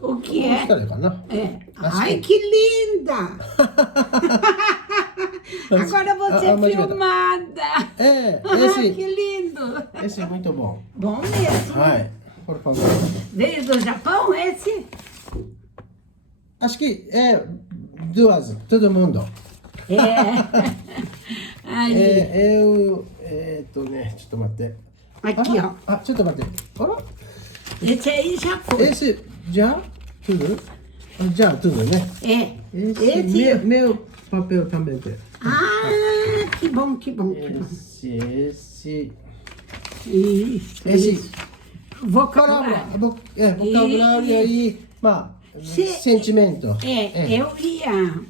O que é? É. Ai, que linda! Agora você é filmada. Que lindo. Esse é muito bom. Bom mesmo. Vai, por favor. Veio do Japão esse? Acho que é duas, todo mundo. Aí. Deixa eu bater. Aqui, ó. Deixa eu bater. Olha. Esse aí já foi. Esse já tudo? Já tudo, né? Esse... Meu papel também tem. Que bom, que bom, que bom. Esse... Isso. Vocabulário. Vocabulário aí, sentimento. Eu ia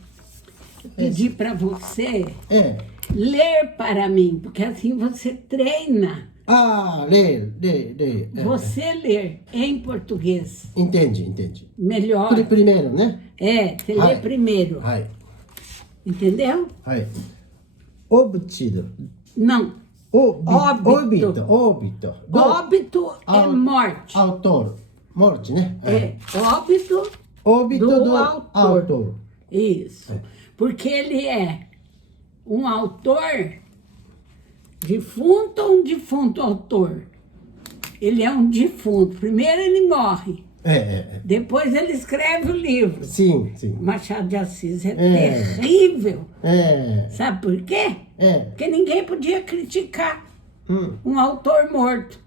pedir para você ler para mim, porque assim você treina. Ler. Você ler em português. Entendi. Melhor. Primeiro, né? Você lê primeiro. Entendeu? Obtido. Não. Óbito. Óbito é morte. Autor. Morte, né? Óbito do autor. Isso. Porque ele é um autor defunto ou um defunto autor? Ele é um defunto. Primeiro ele morre. Depois ele escreve o livro. Sim. Machado de Assis é terrível. Sabe por quê? Porque ninguém podia criticar um autor morto.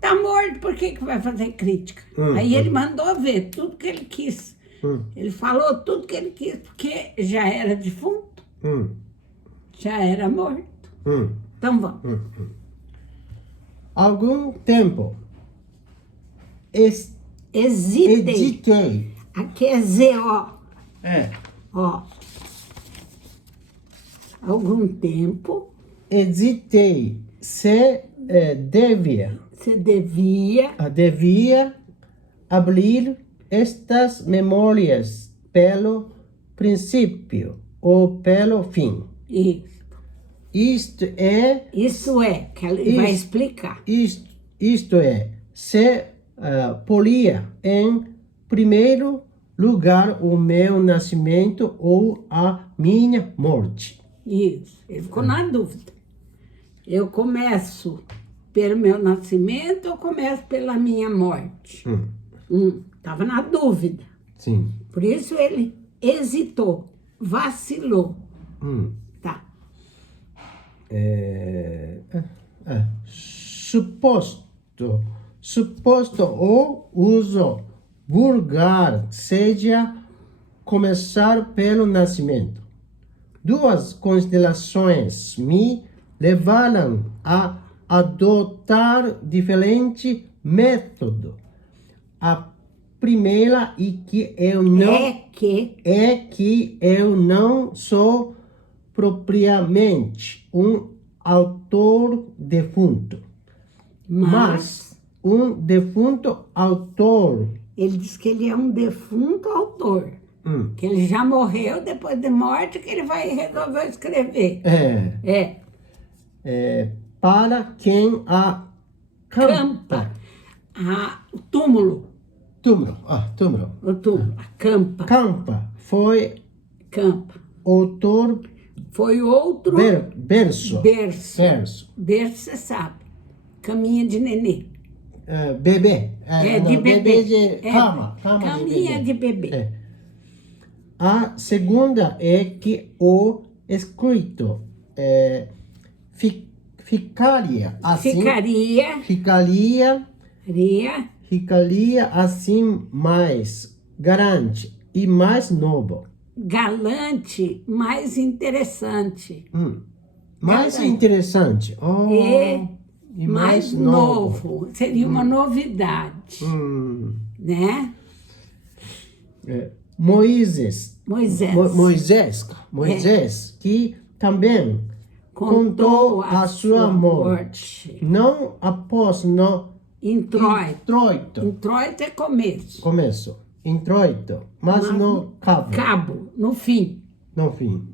Tá morto, por que vai fazer crítica? Aí ele mandou ver tudo que ele quis. Ele falou tudo que ele quis, porque já era defunto, já era morto. Então vamos. Algum tempo. Hesitei. Aqui é Z-O. Ó. Algum tempo. Hesitei. Você devia abrir estas memórias pelo princípio ou pelo fim. Isto é, que ele vai explicar. Isto é, se polia em primeiro lugar o meu nascimento ou a minha morte. Isso, ele ficou na dúvida. Eu começo pelo meu nascimento ou começo pela minha morte? Estava na dúvida. Sim. Por isso ele hesitou, vacilou. Tá. Suposto o uso vulgar seja começar pelo nascimento. Duas constelações me levaram a adotar diferente método. A primeira é que eu não sou propriamente um autor defunto, mas um defunto autor. Ele diz que ele é um defunto autor. Que ele já morreu depois de morte, que ele vai resolver escrever. Para quem acampa. O túmulo. Túmulo. O túmulo. Acampa. Autor. Foi outro. Berço. Berço, você sabe. Caminha de nenê. Bebê. De bebê. De cama. Caminha de bebê. A segunda é que o escrito ficaria assim. Ficaria assim mais galante e mais novo. Galante, mais interessante. Mais interessante. E mais novo. Seria uma novidade. Né? Moisés, que também contou a sua morte. Não após no introito. Introito é começo. Introito, mas no cabo. Cabo, no fim. No fim.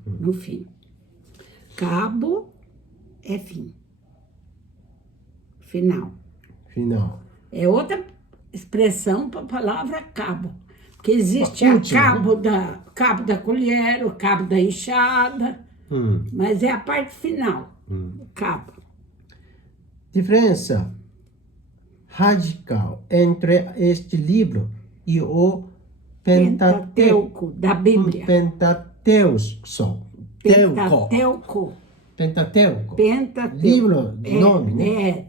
Cabo é fim. Final. Final. É outra expressão para a palavra cabo. Porque existe Último, cabo da colher, o cabo da enxada, mas é a parte final, o cabo. Diferença radical entre este livro e o Pentateuco da Bíblia. Pentateuco. Pentateuco. Livro de nome, né? É,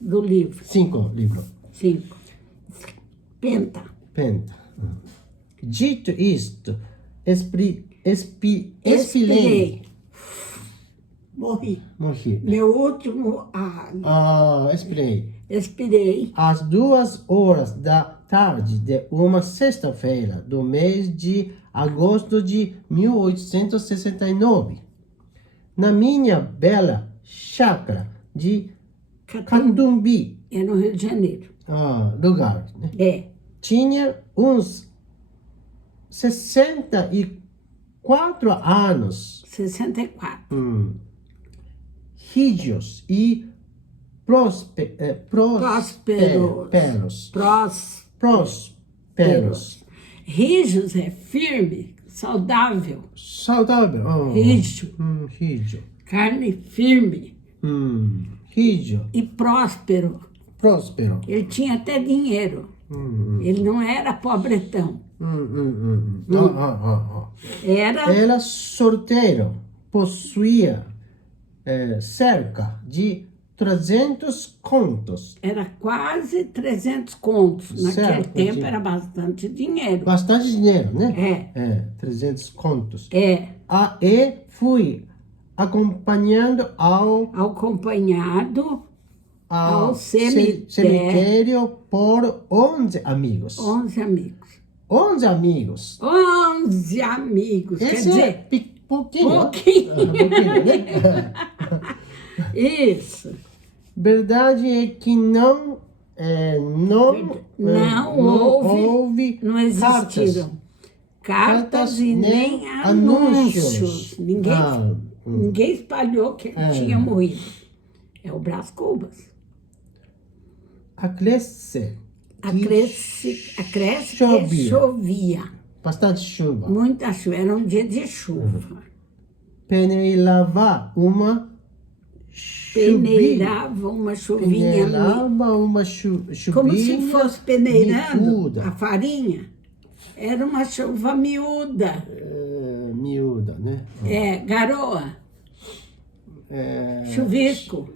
do livro. 5 livros. 5. Penta. Dito isto, expirei. Morri. Morri. Meu último Expirei. expirei. Às 2h da tarde de uma sexta-feira do mês de agosto de 1869, na minha bela chácara de Catumbi, É no Rio de Janeiro. lugar, né? É. Tinha uns 64 anos. 64. Rígidos e prósperos. Rígidos é firme, saudável. Saudável. Rígido. Rígido. Carne firme. Rígido. E próspero. Ele tinha até dinheiro. Ele não era pobretão. Era solteiro. Possuía cerca de 300 contos. Era quase 300 contos. Naquele tempo era bastante dinheiro. Bastante dinheiro, né? 300 contos. E fui acompanhando ao cemitério por 11 amigos. 11 amigos. 11 amigos. 11 amigos. Esse quer dizer, pouquinho. né? Isso. Verdade é que não existiram cartas e nem anúncios. Ninguém espalhou que ele tinha morrido. É o Brás Cubas. Acresce que chovia. Bastante chuva. Muita chuva. Era um dia de chuva. Peneirava uma chuvinha. Como se fosse peneirando miúda. A farinha. Era uma chuva miúda. Miúda, né? Garoa. Chuvisco.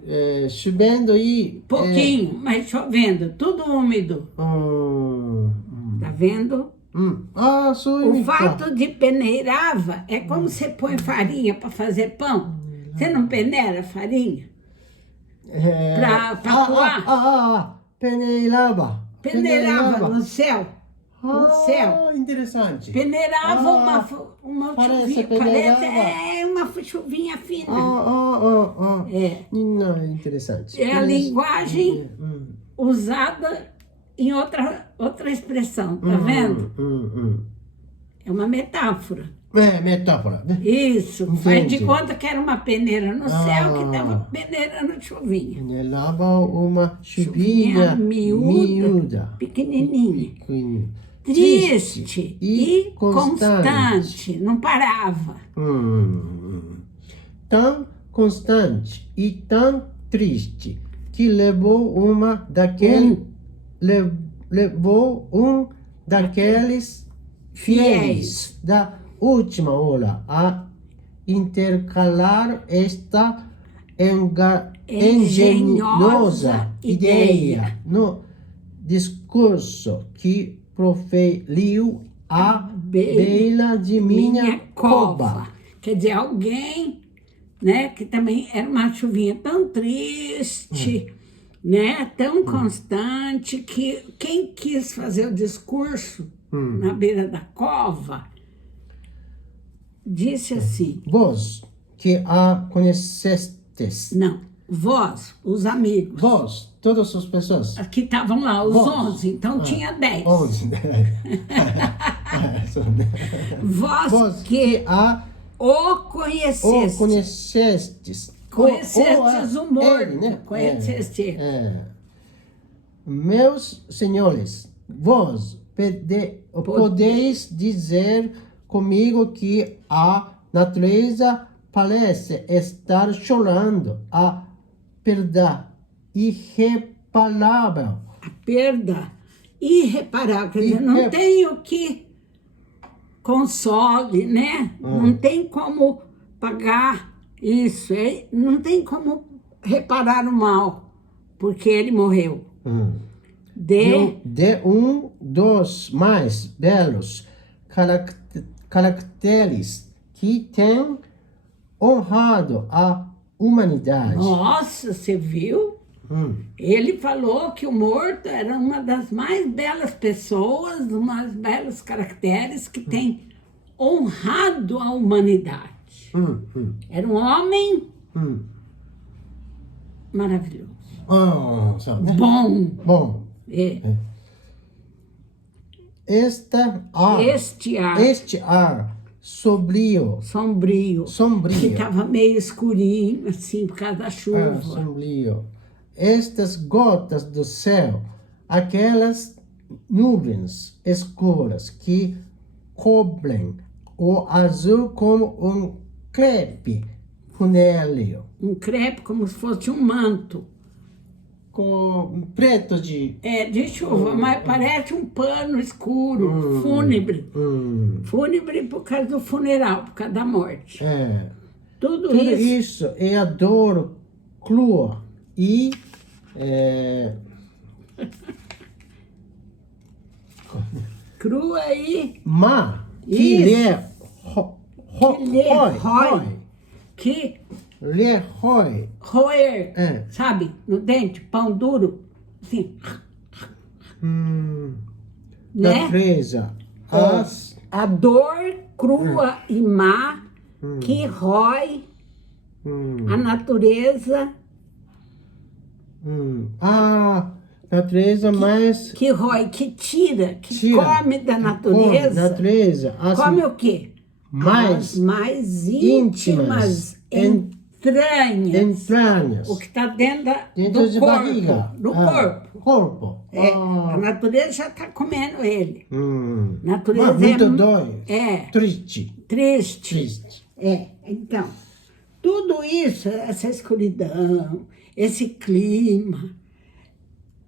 Chovendo e... Pouquinho, mas chovendo. Tudo úmido. Tá vendo? O fato de peneirava é como você põe farinha para fazer pão. Você não peneira farinha? Para coar? Peneirava. Peneirava no céu. No céu. Interessante. Peneirava uma chuvinha. Parece uma chuvinha fina. Não, interessante. É a linguagem usada em outra expressão, tá vendo? É uma metáfora. Metáfora, né? Isso, faz de conta que era uma peneira no céu que estava peneirando chuvinha. Peneirava uma chuvinha miúda. Pequenininha. Triste e constante. Não parava. Tão constante e tão triste que levou um daqueles fiéis da última hora a intercalar esta engenhosa ideia no discurso que proferiu à beira de minha cova. Quer dizer, alguém, né, que também era uma chuvinha tão triste, né, tão constante, que quem quis fazer o discurso na beira da cova disse assim... Vós que a conhecestes. Não, vós, os amigos. Vós, todas as pessoas. Que estavam lá, os 11, então tinha 10. 11. Vós que o conhecestes. Conhecestes. Conhecestes o morto. Ele, né? Conheceste. Meus senhores, vós podeis dizer comigo que a natureza parece estar chorando a perda irreparável. A perda irreparável, quer dizer, não tem o que console, né? Não tem como pagar isso, não tem como reparar o mal, porque ele morreu. De um dos mais belos caracteres que tem honrado a humanidade. Nossa, você viu? Ele falou que o morto era uma das mais belas pessoas, um dos mais belos caracteres que tem honrado a humanidade. Era um homem maravilhoso. Sabe, né? Bom. Este ar sombrio, que estava meio escurinho, assim, por causa da chuva. Sombrio. Estas gotas do céu, aquelas nuvens escuras que cobrem o azul como um crepe funéreo. Um crepe como se fosse um manto. Com preto de chuva, mas parece um pano escuro, fúnebre. Fúnebre por causa do funeral, por causa da morte. Tudo isso é a dor crua e crua e má que lhe rói. Roer, sabe? No dente, pão duro, assim. Né? Natureza. A dor crua e má que rói a natureza. A natureza mais... Que rói, que tira, come da natureza. Come o quê? Mais íntimas entranhas. O que está dentro do de corpo. Barriga. Do corpo. A natureza já está comendo ele. Natureza muito dói. Triste. Então, tudo isso, essa escuridão, esse clima,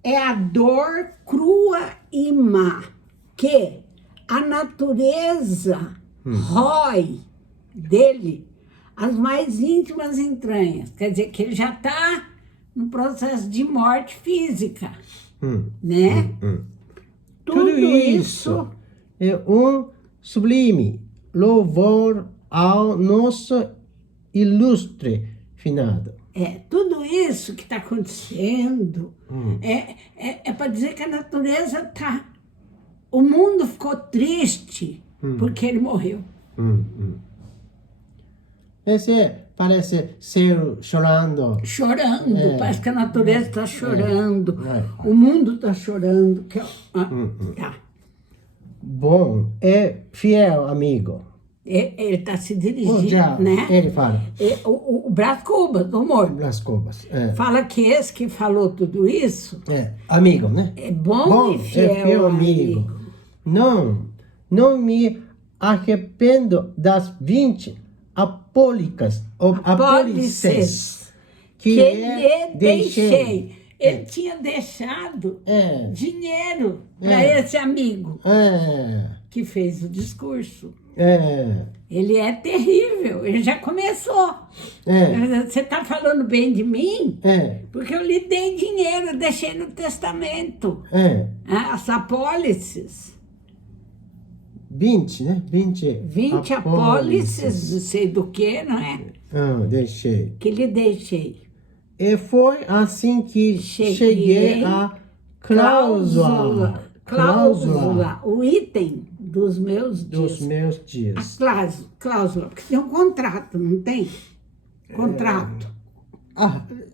é a dor crua e má que a natureza rói dele as mais íntimas entranhas. Quer dizer, que ele já está no processo de morte física, né? Tudo isso é um sublime louvor ao nosso ilustre finado. Tudo isso que está acontecendo é para dizer que a natureza está... O mundo ficou triste porque ele morreu. Esse parece ser chorando. Parece que a natureza está chorando. O mundo está chorando. Tá. Bom, fiel amigo. Ele está se dirigindo, né? Ele fala. O Brás Cubas, do humor. Brás Cubas. Fala que esse que falou tudo isso... amigo, né? É bom e fiel amigo. Não me arrependo das 20 apólices que lhe deixei. Ele tinha deixado dinheiro para esse amigo que fez o discurso. Ele é terrível, ele já começou. Você está falando bem de mim? Porque eu lhe dei dinheiro, deixei no testamento. As apólices. 20, né? 20 apólices, não sei do que, não é? Deixei. Que lhe deixei. E foi assim que cheguei à cláusula. O item dos meus dias. A cláusula, porque tem um contrato, não tem? Contrato.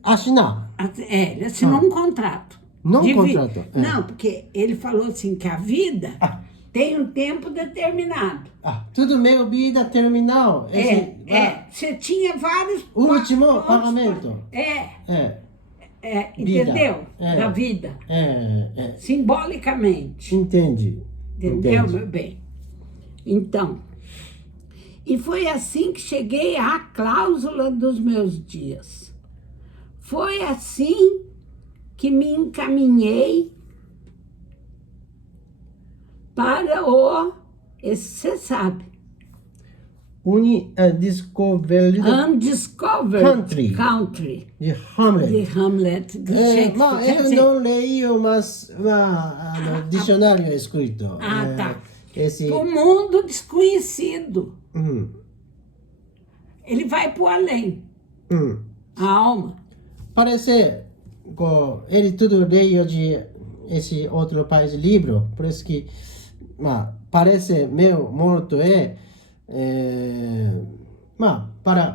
Assinar. Ele assinou um contrato. Contrato. Não, porque ele falou assim que a vida tem um tempo determinado. Tudo meio vida terminal. Você tinha vários... Último pagamento. entendeu? Da vida. Simbolicamente. Entendi. Entendeu, meu bem? Então, e foi assim que cheguei à cláusula dos meus dias. Foi assim que me encaminhei para você sabe. Undiscovered Country. De Hamlet. De Hamlet, do Shakespeare. Mas eu não leio, mas dicionário escrito. Tá. O mundo desconhecido. Ele vai para o além. A alma. Parece que ele tudo leio de esse outro país livro, por isso que parece meu morto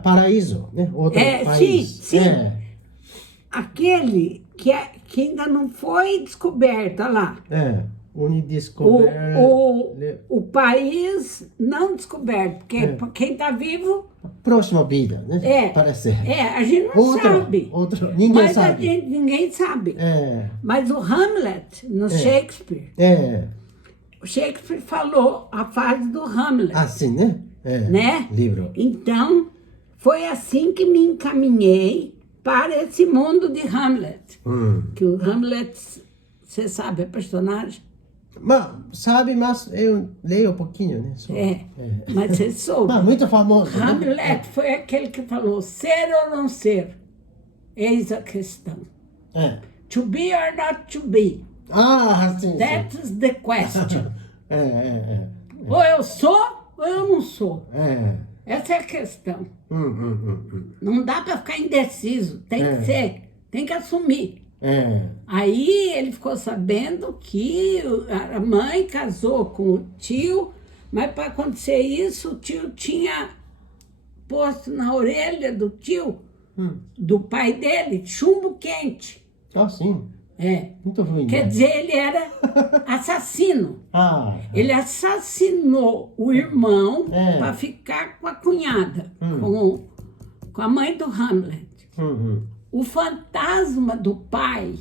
paraíso, né? Outro país. Sim. Aquele que ainda não foi descoberto, olha lá. O país não descoberto, porque quem está vivo... Próxima vida, né? Parece. A gente não sabe. Ninguém sabe. Ninguém sabe. Mas o Hamlet, no Shakespeare, o Shakespeare falou a fase do Hamlet. Assim, né? Né? Livro. Então, foi assim que me encaminhei para esse mundo de Hamlet. Que o Hamlet, você sabe, é personagem. Sabe, mas eu leio um pouquinho, né? Mas você soube. Muito famoso. Hamlet foi aquele que falou, ser ou não ser? Eis a questão. To be or not to be? Sim. That's the question. Ou eu sou, ou eu não sou. Essa é a questão. Não dá para ficar indeciso. Tem que ser, tem que assumir. Aí ele ficou sabendo que a mãe casou com o tio, mas para acontecer isso, o tio tinha posto na orelha do tio, do pai dele, chumbo quente. Sim. Muito ruim. Quer dizer, ele era assassino. Ele assassinou o irmão para ficar com a cunhada, com a mãe do Hamlet. O fantasma do pai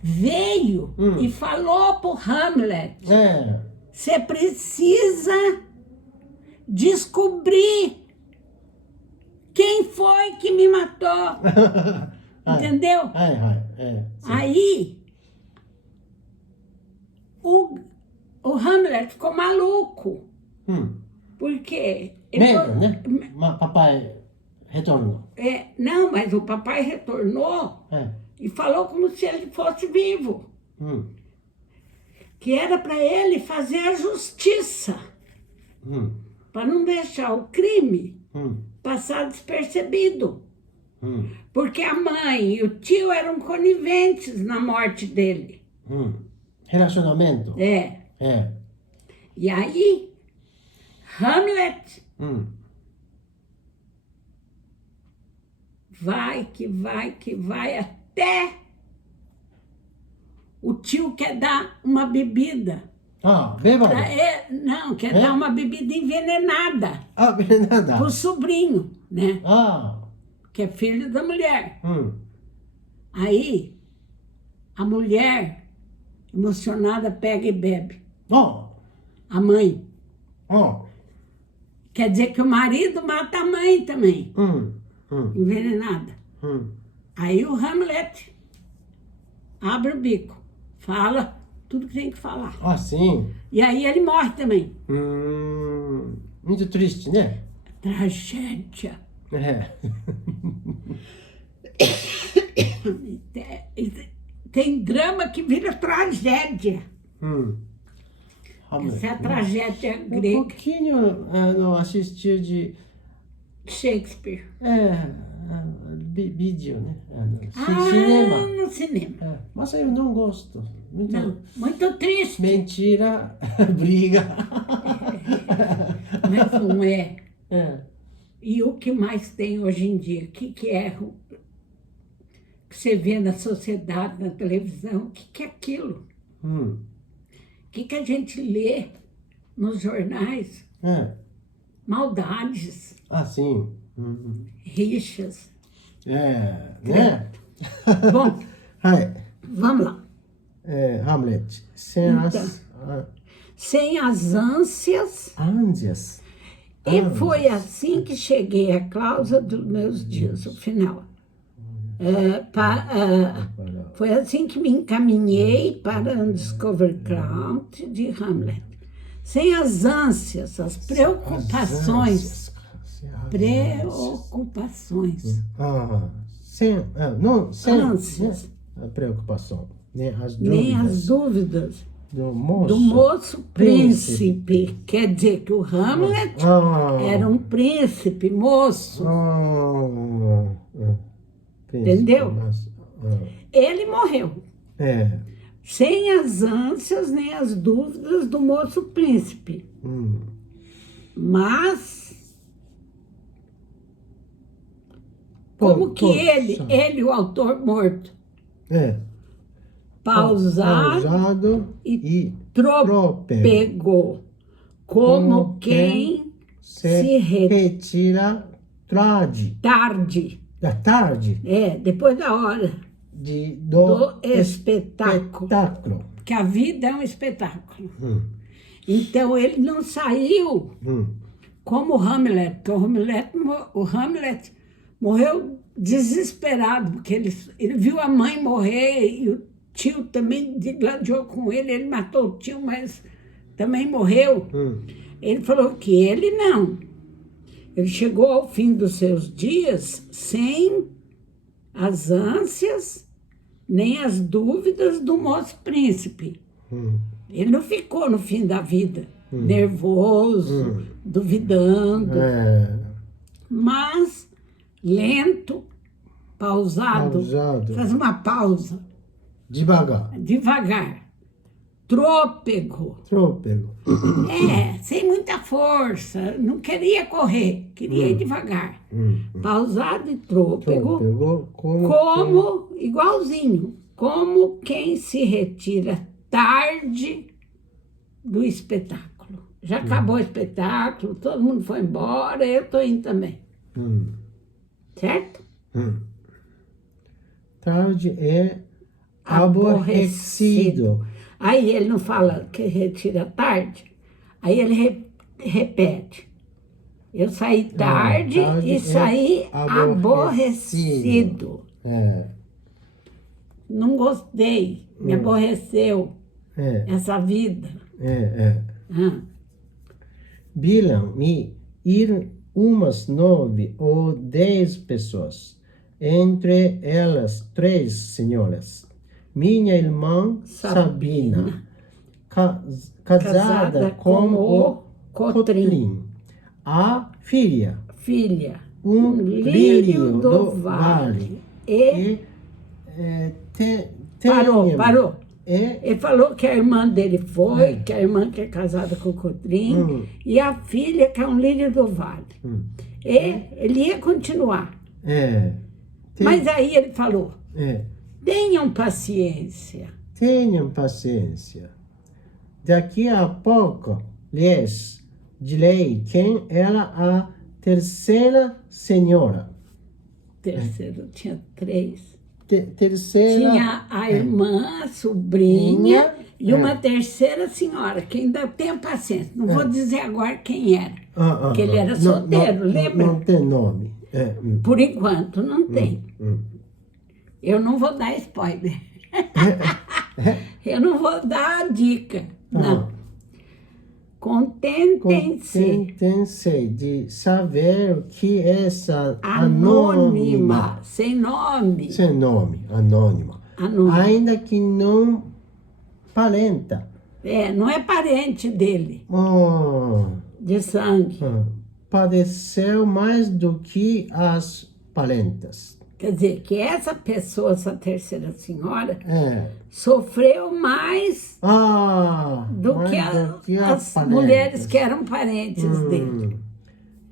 veio e falou pro Hamlet, você precisa descobrir quem foi que me matou. Entendeu? Aí, o Hamlet ficou maluco. Por quê? Medo, né? Papai retornou. Não, mas o papai retornou e falou como se ele fosse vivo. Que era para ele fazer a justiça. Para não deixar o crime passar despercebido. Porque a mãe e o tio eram coniventes na morte dele. Relacionamento. E aí, Hamlet vai até o tio quer dar uma bebida. Bêbado? Não, quer dar uma bebida envenenada. Envenenada. Pro sobrinho, né? Que é filho da mulher. Aí, a mulher, emocionada, pega e bebe. A mãe. Quer dizer que o marido mata a mãe também. Envenenada. Aí o Hamlet abre o bico, fala tudo que tem que falar. Sim. E aí ele morre também. Muito triste, né? Tragédia. Tem drama que vira tragédia. Essa é a tragédia grega. Um pouquinho eu assisti de Shakespeare. Vídeo, né? Cinema. No cinema. Mas eu não gosto. Muito triste. Mentira, briga. Mas não é. E o que mais tem hoje em dia? O que é que você vê na sociedade, na televisão? O que é aquilo? O que a gente lê nos jornais? Maldades. Sim. Rixas. Né? Bom, はい。 vamos lá. Hamlet. Sem Sem as ânsias. ânsias. E foi assim que cheguei à cláusula dos meus dias, o final. Foi assim que me encaminhei para Undiscovered Ground de Hamlet. Sem as ânsias, as preocupações. Preocupações. Sem ânsias. A preocupação. Nem as dúvidas. Do moço príncipe. Quer dizer que o Hamlet era um príncipe, moço. Entendeu? Ele morreu. Sem as ânsias nem as dúvidas do moço príncipe. Mas, como que ele, o autor morto, pausado e tropegou, como quem se retira tarde. Depois da hora do espetáculo. Que a vida é um espetáculo. Então ele não saiu como o Hamlet, porque o Hamlet morreu desesperado, porque ele viu a mãe morrer e o tio também gladiou com ele matou o tio, mas também morreu. Ele falou que ele não. Ele chegou ao fim dos seus dias sem as ânsias nem as dúvidas do moço príncipe. Ele não ficou no fim da vida nervoso, duvidando, mas lento, pausado. Faz uma pausa. Devagar. Trôpego. Sem muita força. Não queria correr. Queria ir devagar. Pausado e trôpego. Como igualzinho. Como quem se retira tarde do espetáculo. Já acabou o espetáculo, todo mundo foi embora, eu estou indo também. Certo? Tarde é aborrecido. Aí ele não fala que retira tarde, aí ele repete. Eu saí tarde e saí aborrecido. Não gostei, me aborreceu essa vida. Viram-me ir umas 9 ou 10 pessoas, entre elas 3 senhoras. Minha irmã Sabina, casada com o Cotrim. A filha, lírio do vale. Parou. Ele falou que a irmã dele foi, que a irmã que é casada com o Cotrim, e a filha que é um lírio do vale. Ele ia continuar. Mas aí ele falou, tenham paciência. Daqui a pouco lhes direi quem era a terceira senhora. Tinha 3. Terceira. Tinha a irmã, a sobrinha e uma terceira senhora, que ainda tenho paciência. Não vou dizer agora quem era, porque ele era solteiro, lembra? Não tem nome. Por enquanto, não tem. Eu não vou dar spoiler. Eu não vou dar a dica, não. Contentem-se de saber que essa anônima, sem nome, anônima, ainda que não parenta. Não é parente dele, de sangue. Padeceu mais do que as parentas. Quer dizer, que essa pessoa, essa terceira senhora, sofreu mais do que as mulheres que eram parentes dele.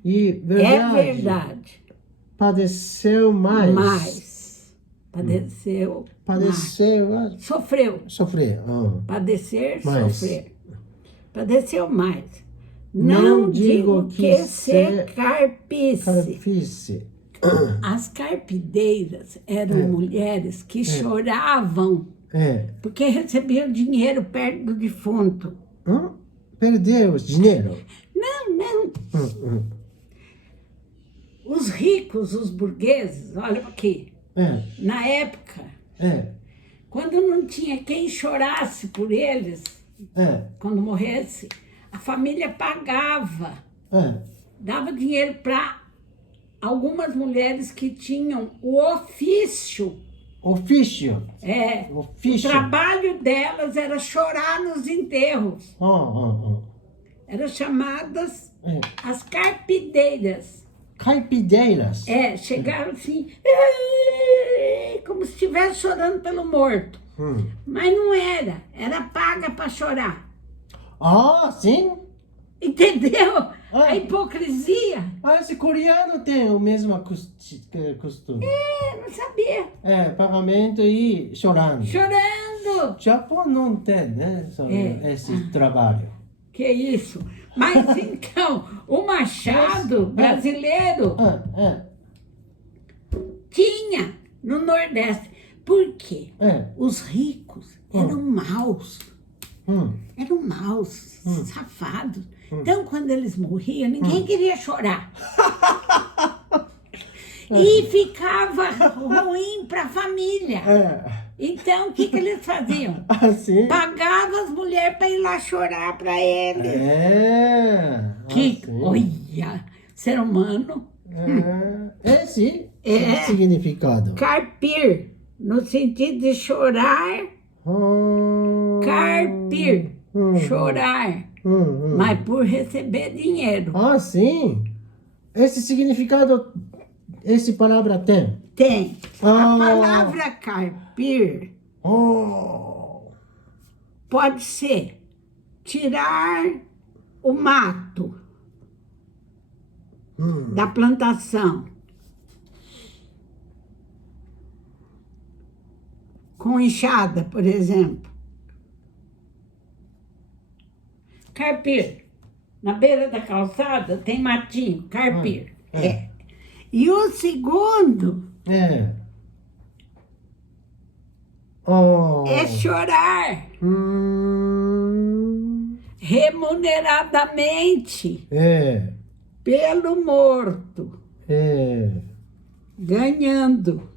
E verdade. Padeceu mais. Padeceu. Sofreu. Padecer, sofrer. Padeceu mais. Não digo que se carpice. As carpideiras eram mulheres que choravam porque recebiam dinheiro perto do defunto. Perdeu dinheiro? Não. Os ricos, os burgueses, olha aqui, na época, quando não tinha quem chorasse por eles, quando morresse, a família pagava, dava dinheiro para algumas mulheres que tinham o ofício. Ofício? O trabalho delas era chorar nos enterros. Eram chamadas as carpideiras. Carpideiras? Chegaram assim, como se estivesse chorando pelo morto. Mas não era, era paga para chorar. Sim? Entendeu? A hipocrisia. Esse coreano tem o mesmo costume. Não sabia. Pagamento e chorando. Chorando. Japão não tem, né? Esse trabalho. Que isso? Mas então, o Machado brasileiro tinha no Nordeste. Por quê? Os ricos eram maus. Eram maus, safados. Então, quando eles morriam, ninguém queria chorar. E ficava ruim para a família. Então, o que eles faziam? Pagavam as mulheres para ir lá chorar para eles. Olha, ser humano. Esse significado. Carpir, no sentido de chorar. Carpir, chorar. Mas por receber dinheiro. Sim? Esse significado, essa palavra tem? Tem. A palavra carpir pode ser tirar o mato da plantação com enxada, por exemplo. Carpir. Na beira da calçada tem matinho, carpir. E o segundo é chorar. Remuneradamente pelo morto. Ganhando.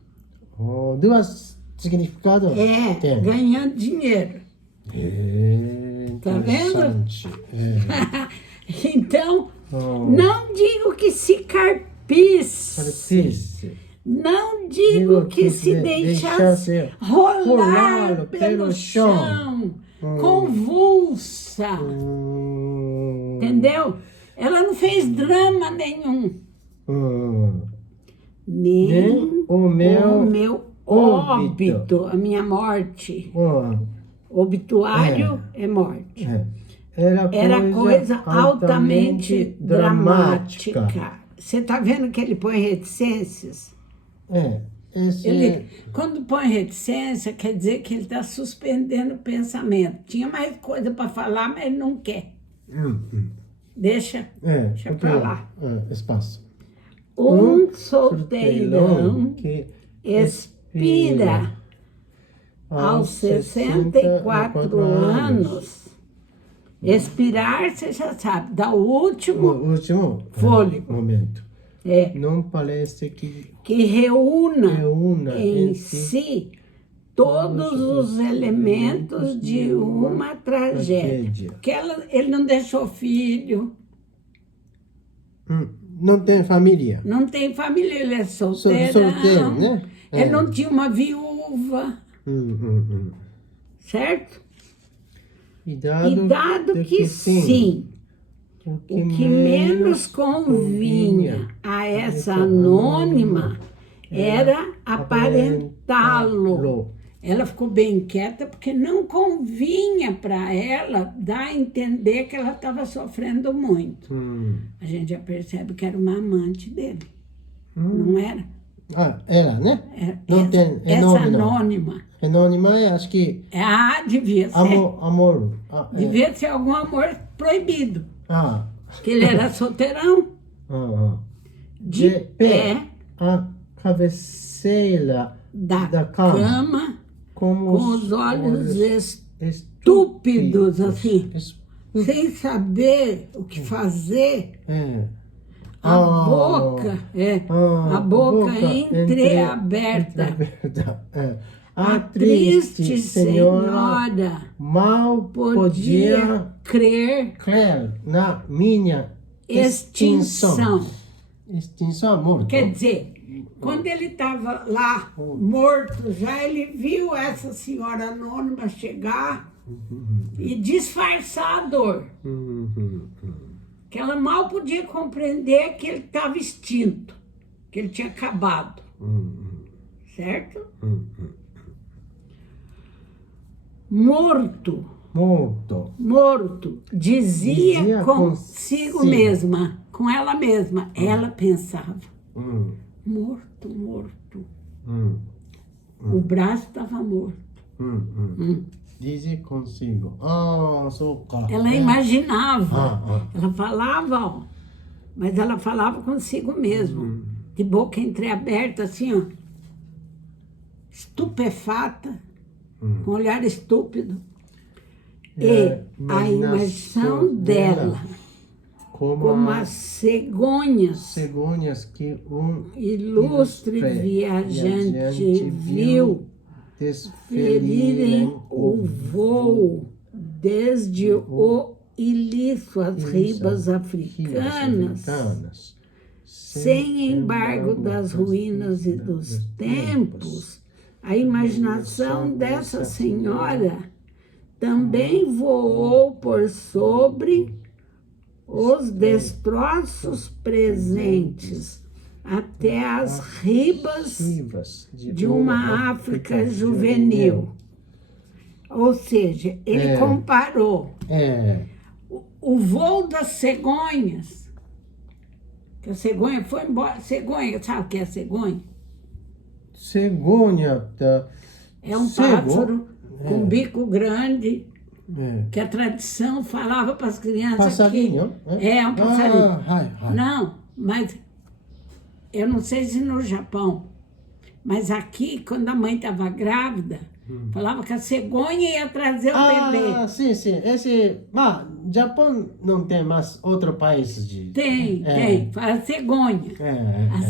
Duas significados? Ganhando dinheiro. Tá vendo? Então, não digo que se carpisse. Não digo que se deixasse rolar pelo chão, convulsa. Entendeu? Ela não fez drama nenhum. Nem o meu óbito, a minha morte. Obituário é morte. Era coisa altamente dramática. Você está vendo que ele põe reticências? Quando põe reticência, quer dizer que ele está suspendendo o pensamento. Tinha mais coisa para falar, mas ele não quer. Deixa para lá. Espaço. Um solteirão que expira aos 64 anos. Expirar, você já sabe, dá o último fôlego. Momento. Não parece que reúna em si todos os elementos de uma tragédia. Porque ele não deixou filho. Não tem família. Não tem família, ele é solteirão. Solteiro, né? Ele não tinha uma viúva. Certo? E dado que sim, o que menos convinha a essa anônima era aparentá-lo. Ela ficou bem quieta porque não convinha para ela dar a entender que ela estava sofrendo muito. A gente já percebe que era uma amante dele, não era? Ela, né? Essa anônima. Anônima, acho que... devia ser. Amor. Devia ser algum amor proibido. Que ele era solteirão. De pé, a cabeceira da cama com os olhos estúpidos, assim, sem saber o que fazer. A boca entreaberta. A triste senhora mal podia crer na minha extinção. Extinção, morto. Quer dizer, quando ele estava lá, morto já, ele viu essa senhora anônima chegar e disfarçar a dor. Que ela mal podia compreender que ele estava extinto, que ele tinha acabado. Certo? Morto, dizia consigo mesma, com ela mesma. Ela pensava, morto. O braço estava morto. Dizia consigo. Ela imaginava, ela falava, ó, mas ela falava consigo mesma, de boca entreaberta, assim, ó, estupefata, com um olhar estúpido. E a imaginação dela, como as cegonhas que ilustre viajante viu desferirem o voo desde o Ilício às ribas africanas, sem embargo das ruínas e dos tempos. A imaginação dessa senhora também voou por sobre os destroços presentes até as ribas de uma África juvenil. Ou seja, ele comparou o voo das cegonhas, que a cegonha foi embora. Cegonha, sabe o que é cegonha? Cegonha é um pássaro com bico grande, que a tradição falava para as crianças passarinho? Que... É um passarinho. Não, mas eu não sei se no Japão, mas aqui, quando a mãe estava grávida, falava que a cegonha ia trazer o bebê. Sim. Japão não tem mais outro país de... Tem. Fala cegonha. A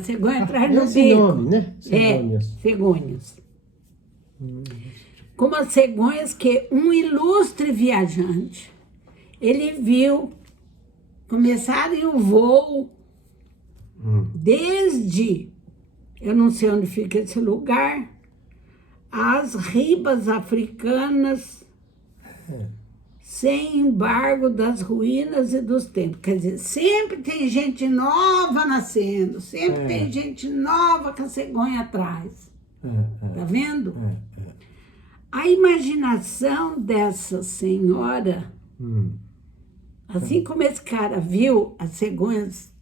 cegonha traz no esse bico. Nome, né? Cegonhas. Cegonhas. Como as cegonhas que um ilustre viajante, ele viu começarem o voo desde, eu não sei onde fica esse lugar, as ribas africanas, sem embargo das ruínas e dos tempos. Quer dizer, sempre tem gente nova nascendo, sempre tem gente nova que a cegonha atrás. Tá vendo? A imaginação dessa senhora, assim como esse cara viu as cegonhas,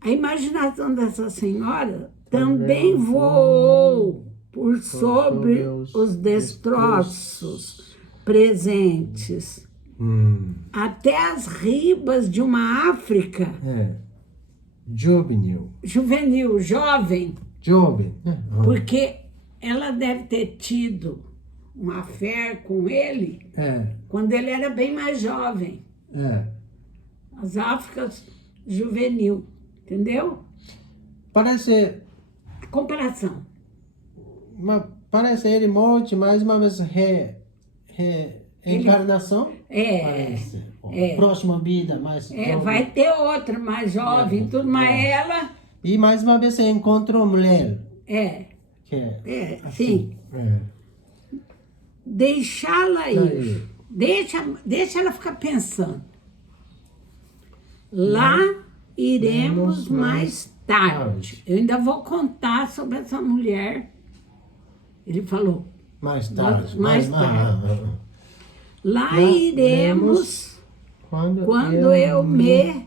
a imaginação dessa senhora também voou por sobre os destroços presentes, até as ribas de uma África jovem, porque ela deve ter tido uma fé com ele quando ele era bem mais jovem. As Áfricas juvenil, entendeu? Parece... Comparação. Parece ele morte, mais uma vez reencarnação. Parece. Próxima vida, mais jovem. Vai ter outra mais jovem, tudo, mas ela... E mais uma vez você encontrou mulher. Sim. Deixá-la ir. Deixa ela ficar pensando. Lá iremos mais tarde. Eu ainda vou contar sobre essa mulher. Ele falou. Mais tarde. Mais tarde. Lá iremos quando eu me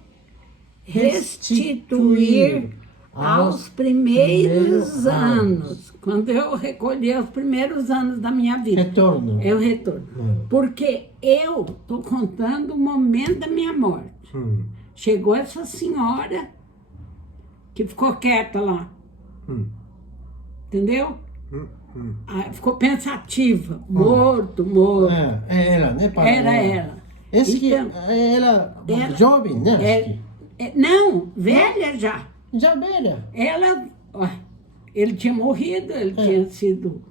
restituir aos primeiros anos. Quando eu recolher os primeiros anos da minha vida. Retorno. Eu retorno. Porque eu estou contando o momento da minha morte. Chegou essa senhora que ficou quieta lá. Entendeu? Ficou pensativa. Morto. Ela, né? Era ela. Esse que ela jovem, né? Não, velha já. Já velha. Ela, ó, ele tinha morrido, ele tinha sido...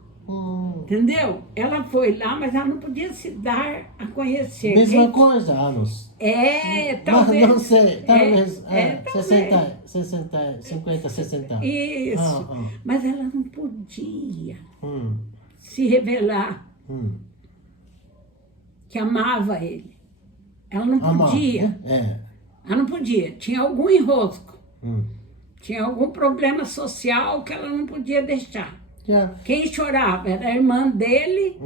Entendeu? Ela foi lá, mas ela não podia se dar a conhecer. Mesma coisa, anos. Talvez. Não sei, talvez. 50, 60. Isso. Mas ela não podia se revelar que amava ele. Ela não podia. Ela não podia. Tinha algum enrosco. Tinha algum problema social que ela não podia deixar. Quem chorava era a irmã dele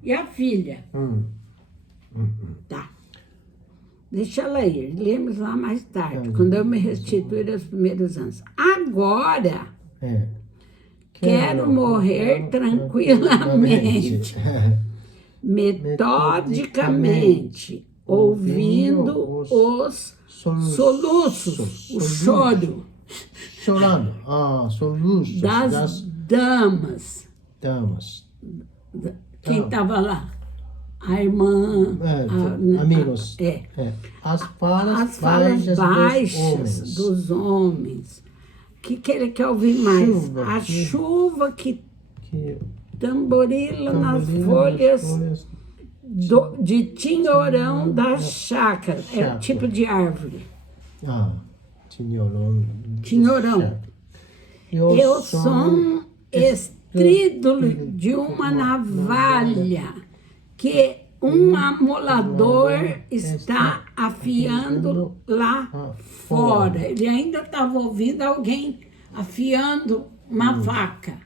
e a filha. Tá. Deixa ela ir. Lemos lá mais tarde, quando eu me restituir aos primeiros anos. Agora, quero morrer tranquilamente, metodicamente, ouvindo os soluços, o choro. Chorando. Soluços. Das damas. Quem estava lá? A irmã. Amigos. As falas baixas dos homens. O que ele quer ouvir mais? A chuva que tamborila nas folhas de tinhorão da chácara. É o tipo de árvore. Tinhorão. Eu sou um estrídulo de uma navalha que um amolador está afiando lá fora. Ele ainda estava ouvindo alguém afiando uma vaca.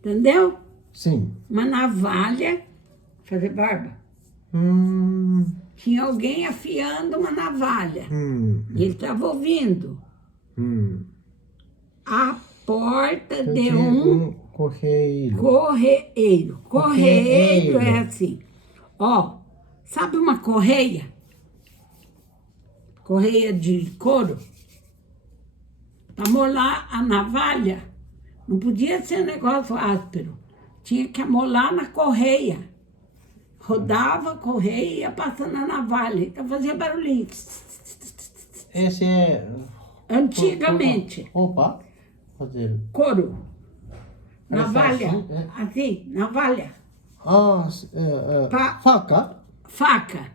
Entendeu? Sim. Uma navalha, fazer barba. Tinha alguém afiando uma navalha. E ele estava ouvindo. A porta de um correeiro. Correeiro é assim. Ó, sabe uma correia? Correia de couro? Para amolar a navalha, não podia ser um negócio áspero. Tinha que amolar na correia. Rodava a correia e ia passando a navalha. Então fazia barulhinho. Esse é... Antigamente. Opa. Couro. Navalha. Assim, navalha. Faca. Faca.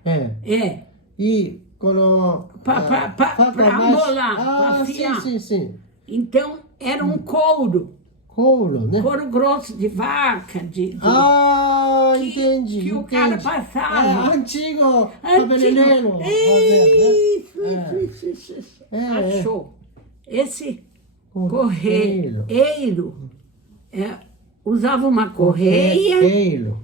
E quando... para amolar, para afiar. Sim. Então, era um couro. Couro, né? Couro grosso de vaca, entendi. Que o cara passava. Antigo cabeleireiro. Isso. Achou. Esse correeiro usava uma correio.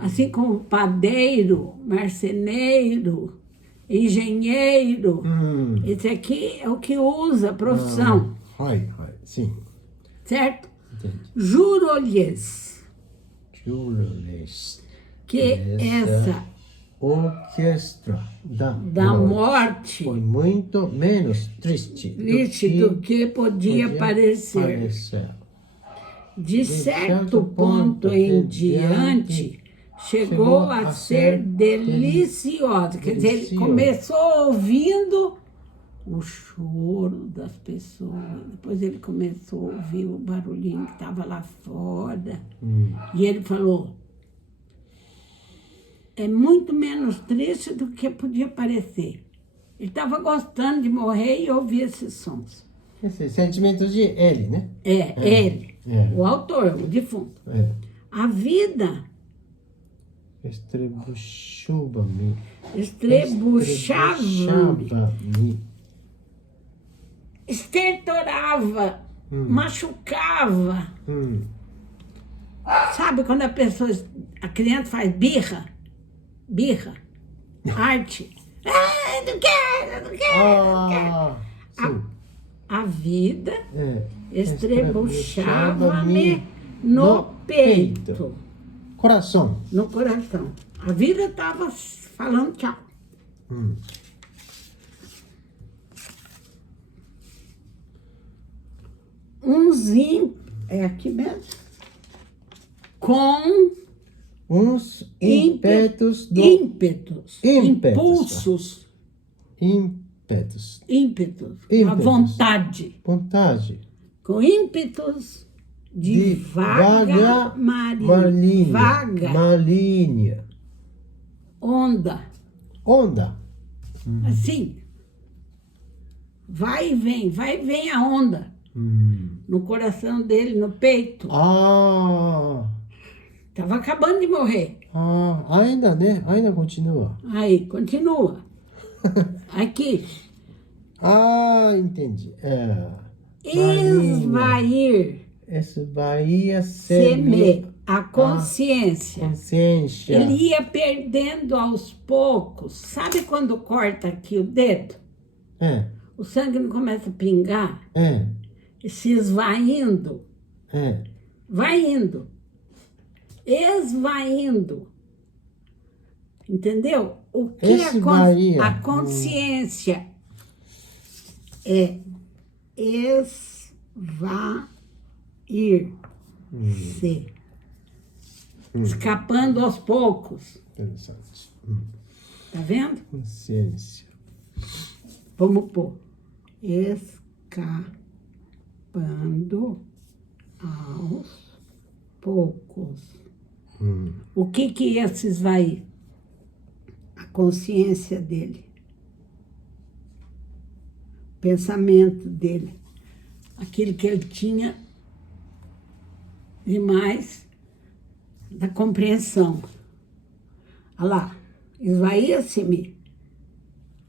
Assim como padeiro, marceneiro, engenheiro. Esse aqui é o que usa a profissão. Sim. Certo? Entendi. Juro-lhes que essa orquestra da morte foi muito menos triste do que podia parecer. De certo ponto em diante, chegou a ser deliciosa. Quer dizer, ele começou ouvindo o choro das pessoas. Depois ele começou a ouvir o barulhinho que estava lá fora. E ele falou, é muito menos triste do que podia parecer. Ele estava gostando de morrer e ouvir esses sons. Esse sentimento de ele, né? Ele. O autor, o defunto. A vida... Estrebuchava-me. Estertorava, machucava. Sabe quando a criança faz birra? Arte. Não quero. A vida estrebuchava-me no peito. Coração. No coração. A vida estava falando tchau. é aqui mesmo, com uns ímpetos impulsos, a vontade, com ímpetos de vaga maligna, onda, assim, vai e vem a onda, no coração dele, no peito. Tava acabando de morrer. Ainda, né? Ainda continua. Aí, continua. Aqui. Entendi. Esvair a consciência. Consciência. Ele ia perdendo aos poucos. Sabe quando corta aqui o dedo? O sangue não começa a pingar? E se esvaindo. Vai indo. Esvaindo. Entendeu? O que a consciência é esvair-se. Escapando aos poucos. Interessante. Tá vendo? Consciência. Vamos pôr. Escapando aos poucos. O que ia se esvair? A consciência dele. O pensamento dele. Aquilo que ele tinha demais da compreensão. Olha lá. Esvaía-se-me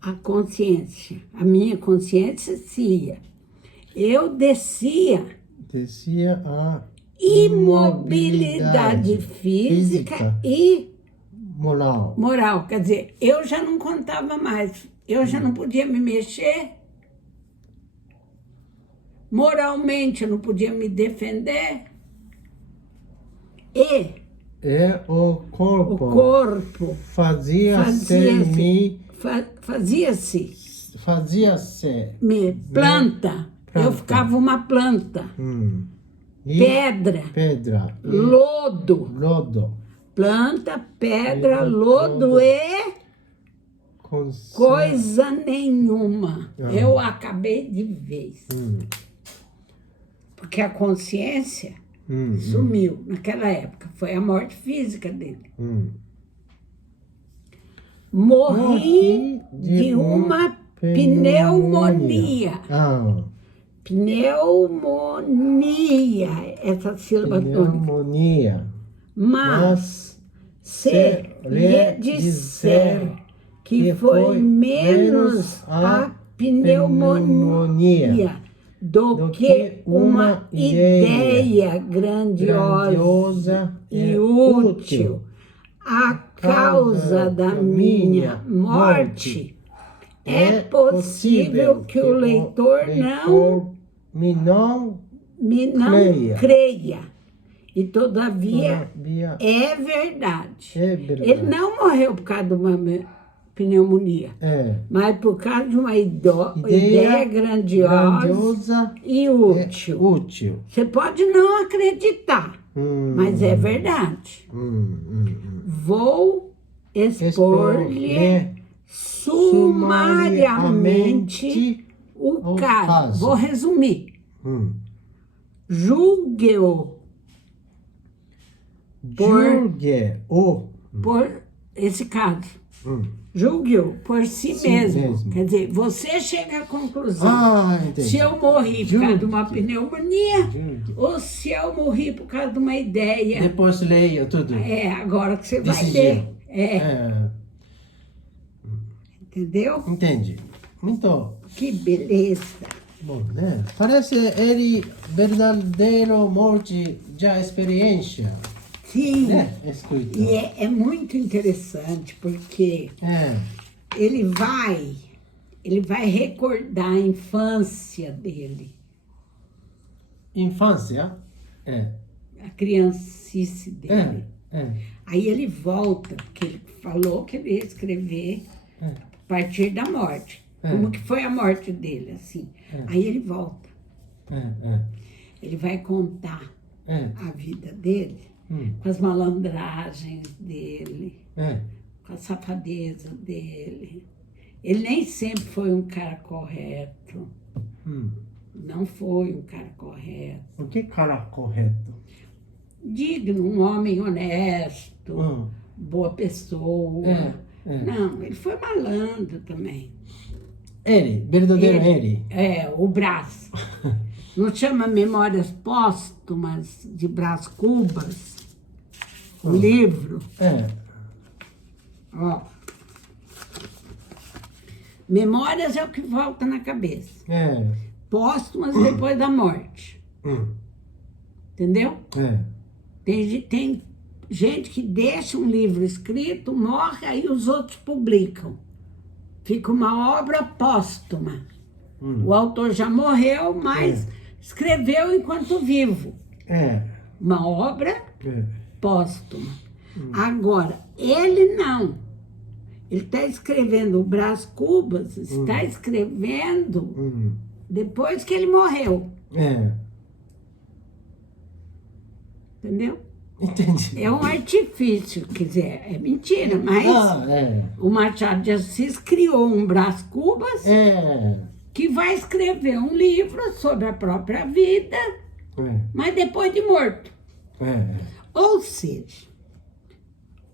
a consciência. A minha consciência se ia. Eu descia a imobilidade física e moral. Quer dizer, eu já não contava mais. Eu já não podia me mexer. Moralmente, eu não podia me defender. E o corpo fazia-se planta. Eu ficava uma planta. Pedra. Lodo. Planta, pedra, lodo e coisa nenhuma. Eu acabei de vez. Porque a consciência sumiu naquela época. Foi a morte física dele. Morri de uma pneumonia. Pneumonia, essa sílaba tônica. Mas se lhe disser que foi menos a pneumonia do que uma ideia grandiosa e útil, a causa da minha morte, é possível que o leitor me não creia. E todavia é verdade. Ele não morreu por causa de uma pneumonia, mas por causa de uma ideia grandiosa e útil. Você pode não acreditar, mas é verdade. Vou expor-lhe sumariamente o caso. Vou resumir. Julgue-o por esse caso. Julgue-o por si mesmo. Quer dizer, você chega à conclusão. Se eu morri por causa de uma pneumonia ou se eu morri por causa de uma ideia. Depois leia tudo. Agora que você vai ler. Entendeu? Entendi. Muito. Que beleza. Bom, né? Parece ele verdadeiro morte já experiência. Sim. Né? Escuta. E é muito interessante porque ele vai recordar a infância dele. Infância? A criancice dele. Aí ele volta, porque ele falou que ele ia escrever a partir da morte. Como que foi a morte dele, assim. Aí ele volta. Ele vai contar a vida dele, com as malandragens dele, com a safadeza dele. Ele nem sempre foi um cara correto. Não foi um cara correto. O que cara correto? Digno, um homem honesto, boa pessoa. Não, ele foi malandro também. Ele, verdadeiro ele. O Brás. Não chama Memórias Póstumas de Brás Cubas? O livro? Ó. Memórias é o que volta na cabeça. Póstumas depois da morte. Entendeu? Tem gente que deixa um livro escrito, morre, aí os outros publicam. Fica uma obra póstuma. O autor já morreu, mas escreveu enquanto vivo. Uma obra póstuma. Agora, ele não. Ele está escrevendo o Brás Cubas, está escrevendo depois que ele morreu. Entendeu? Entendi. É um artifício, quer dizer, é mentira, mas o Machado de Assis criou um Brás Cubas que vai escrever um livro sobre a própria vida, mas depois de morto. Ou seja,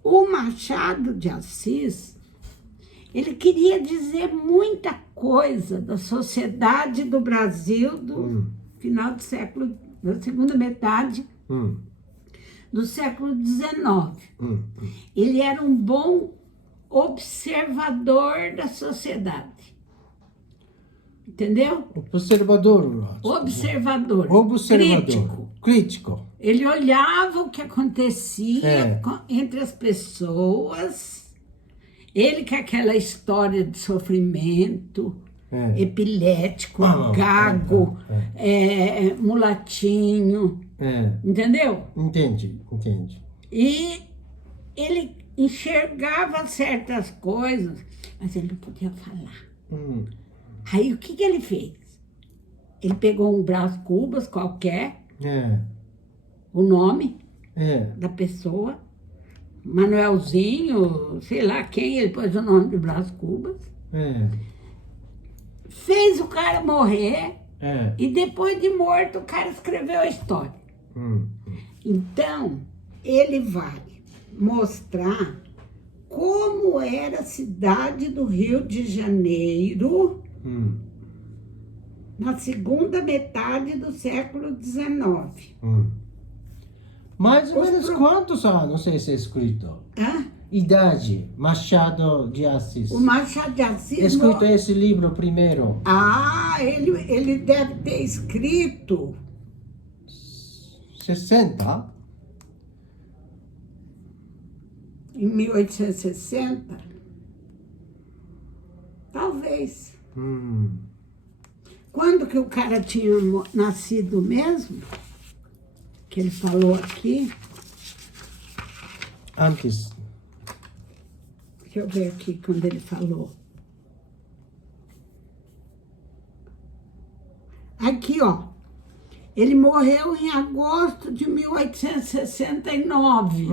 o Machado de Assis, ele queria dizer muita coisa da sociedade do Brasil do final do século, da segunda metade do século XIX. Ele era um bom observador da sociedade. Entendeu? Observador. Observador. Crítico. Ele olhava o que acontecia entre as pessoas. Ele com aquela história de sofrimento, epilético, gago, mulatinho. Entendeu? Entendi. E ele enxergava certas coisas, mas ele não podia falar. Aí o que ele fez? Ele pegou um Brás Cubas qualquer, o nome da pessoa, Manuelzinho, sei lá quem, ele pôs o nome de Brás Cubas, fez o cara morrer, e depois de morto o cara escreveu a história. Então, ele vai mostrar como era a cidade do Rio de Janeiro na segunda metade do século XIX. Mais ou menos quantos anos esse escrito? Idade, Machado de Assis. O Machado de Assis... Escrito esse livro primeiro. Ele deve ter escrito... 60? Em 1860? Talvez. Quando que o cara tinha nascido mesmo? Que ele falou aqui. Antes. Deixa eu ver aqui quando ele falou. Aqui, ó. Ele morreu em agosto de 1869.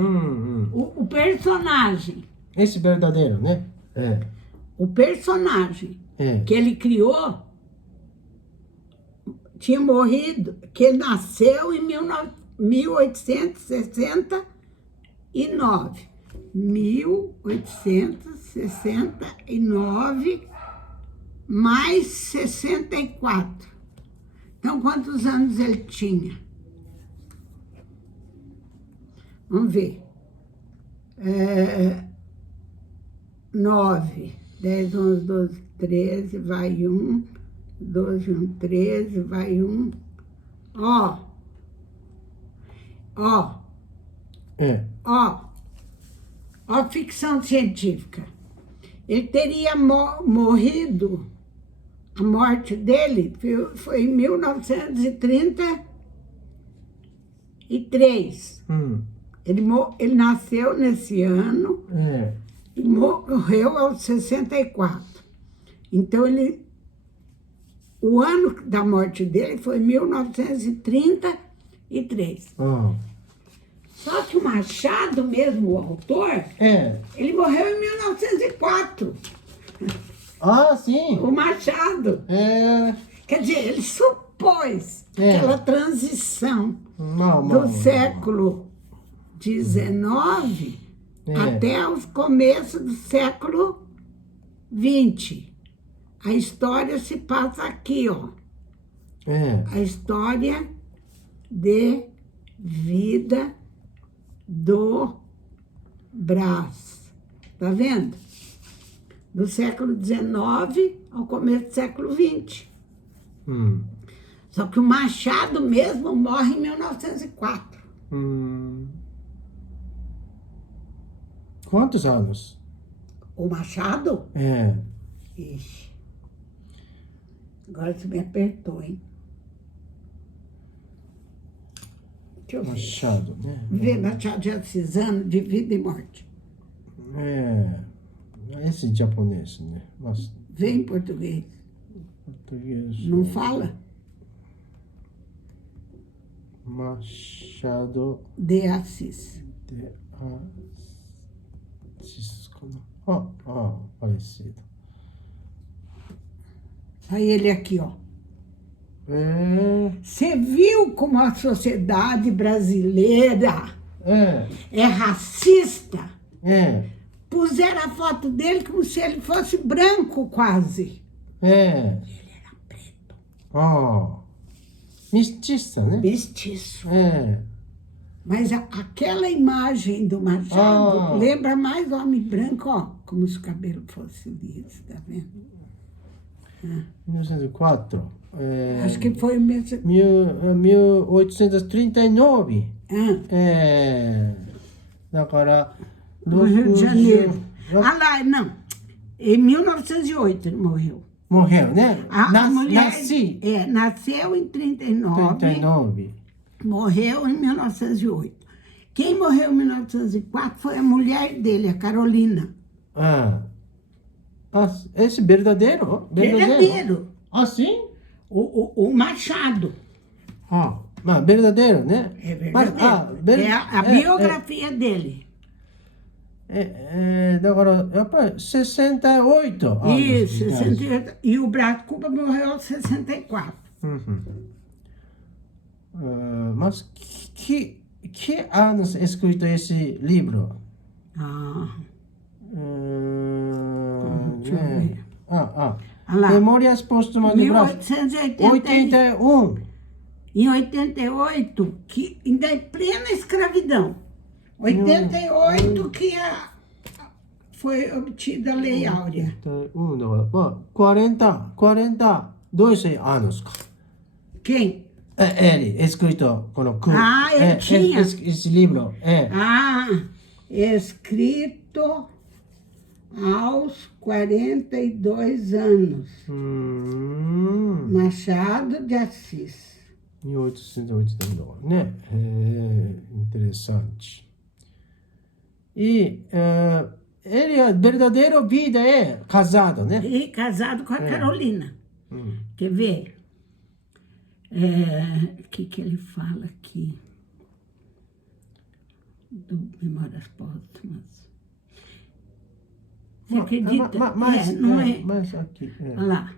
O personagem. Esse verdadeiro, né? O personagem que ele criou tinha morrido, que ele nasceu em 1869. 1869 mais 64. Então, quantos anos ele tinha? Vamos ver. 9, 10, 11, 12, 13, vai 1, 12, 1, 13, vai 1. Ó, ficção científica. Ele teria morrido, a morte dele foi em 1933. Ele nasceu nesse ano e morreu aos 64. Então, ele o ano da morte dele foi 1933. Só que o Machado mesmo, o autor, ele morreu em 1904. Ah, sim. O Machado. Quer dizer, ele supôs aquela transição do século XIX até os começos do século XX. A história se passa aqui, ó. A história de vida do Brás. Tá vendo? Do século XIX ao começo do século XX. Só que o Machado mesmo morre em 1904. Quantos anos? O Machado? Ixi. Agora você me apertou, hein? Deixa eu ver. Machado, né? Vê Machado de Assis, ano de vida e morte. Esse japonês, né? Mas Vê em português. português. Não fala? Machado De Assis. de Assis. Parecido. Aí ele aqui, ó. Você viu como a sociedade brasileira é racista? Puseram a foto dele como se ele fosse branco, quase. Ele era preto. Mestiça, né? Mestiço. Mas aquela imagem do Machado lembra mais homem branco, ó. Como se o cabelo fosse liso, tá vendo? 1904. Acho que foi o mesmo. 1839. DaからNo Rio de Janeiro. Lá, não. Em 1908 ele morreu. Morreu, né? A mulher Nasci. nasceu em 39. 39. Morreu em 1908. Quem morreu em 1904 foi a mulher dele, a Carolina. Esse verdadeiro? Verdadeiro. Sim? O Machado. Verdadeiro, né? É verdadeiro. É a biografia dele. Daからやっぱり68 anos. Isso, 68. E o Brás Cubas morreu aos 64. Mas que anos escrito esse livro? Deixa eu ver. Memórias Póstumas de Brás. 1881. Em 88, que ainda é plena escravidão. 88 que foi obtida a Lei Áurea. 42 anos. Quem? Ele escrito com o ele tinha. Esse livro. Escrito aos 42 anos. Machado de Assis. 1889, né? Interessante. E ele, a verdadeira vida é casado, né? E casado com a Carolina. Quer ver? O que ele fala aqui? Do Memórias Póstumas. Você acredita? Não é? Mas aqui. Olha lá.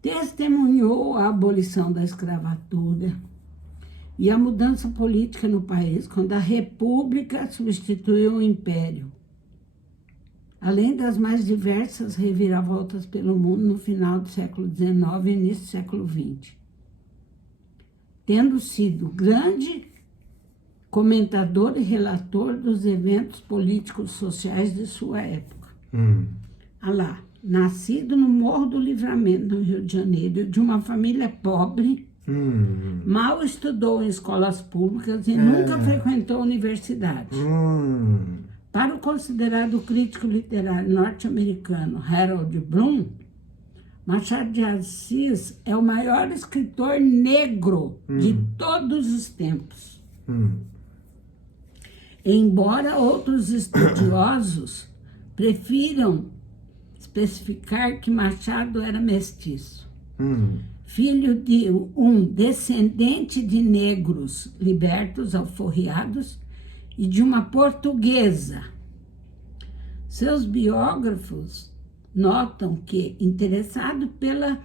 Testemunhou a abolição da escravatura e a mudança política no país, quando a República substituiu o Império. Além das mais diversas reviravoltas pelo mundo no final do século XIX e início do século XX. Tendo sido grande comentador e relator dos eventos políticos sociais de sua época. Olha lá, nascido no Morro do Livramento, no Rio de Janeiro, de uma família pobre, mal estudou em escolas públicas e nunca frequentou a universidade. Para o considerado crítico literário norte-americano Harold Bloom, Machado de Assis é o maior escritor negro de todos os tempos. Embora outros estudiosos prefiram especificar que Machado era mestiço. Filho de um descendente de negros libertos, alforriados, e de uma portuguesa. Seus biógrafos notam que, interessado pela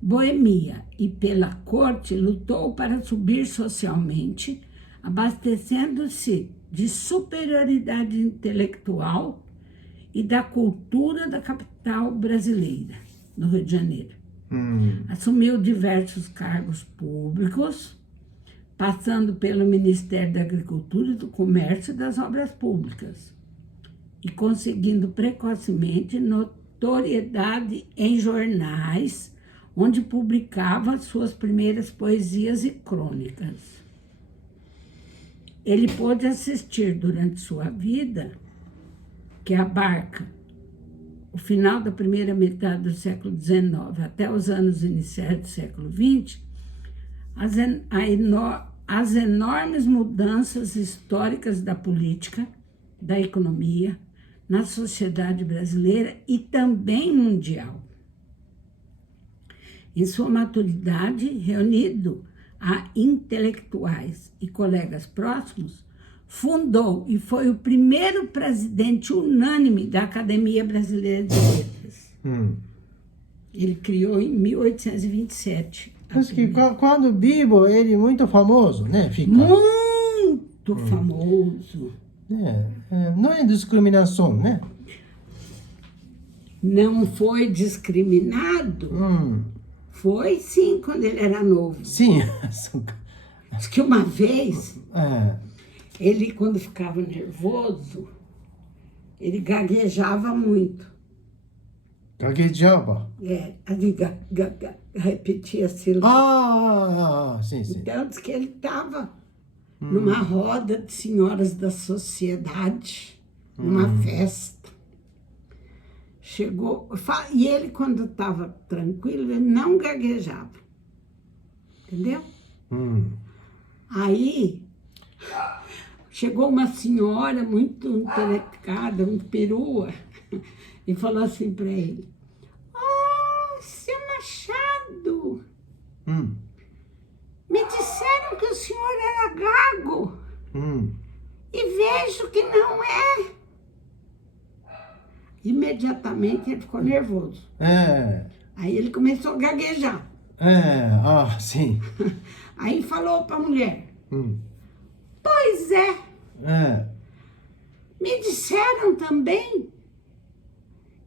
boemia e pela corte, lutou para subir socialmente, abastecendo-se de superioridade intelectual e da cultura da capital brasileira, no Rio de Janeiro. Assumiu diversos cargos públicos, passando pelo Ministério da Agricultura e do Comércio e das Obras Públicas, e conseguindo precocemente notoriedade em jornais, onde publicava suas primeiras poesias e crônicas. Ele pôde assistir durante sua vida, que abarca o final da primeira metade do século XIX até os anos iniciais do século XX, as enormes mudanças históricas da política, da economia, na sociedade brasileira e também mundial. Em sua maturidade, reunido a intelectuais e colegas próximos, fundou e foi o primeiro presidente unânime da Academia Brasileira de Letras. Ele criou em 1827. Mas que quando vivo, ele é muito famoso, né? Fica. Muito famoso. Não é discriminação, né? Não foi discriminado? Foi sim, quando ele era novo. Sim. Diz que uma vez, ele, quando ficava nervoso, ele gaguejava muito. Gaguejava? Ali repetia a sílaba. Sim. Então, diz que ele estava numa roda de senhoras da sociedade, numa festa. Chegou, e ele, quando estava tranquilo, ele não gaguejava. Entendeu? Aí, chegou uma senhora muito intelectada, muito perua, e falou assim para ele: seu Machado, me disseram que o senhor era gago, e vejo que não é. Imediatamente ele ficou nervoso. Aí ele começou a gaguejar. Sim. Aí falou para a mulher: pois é. Me disseram também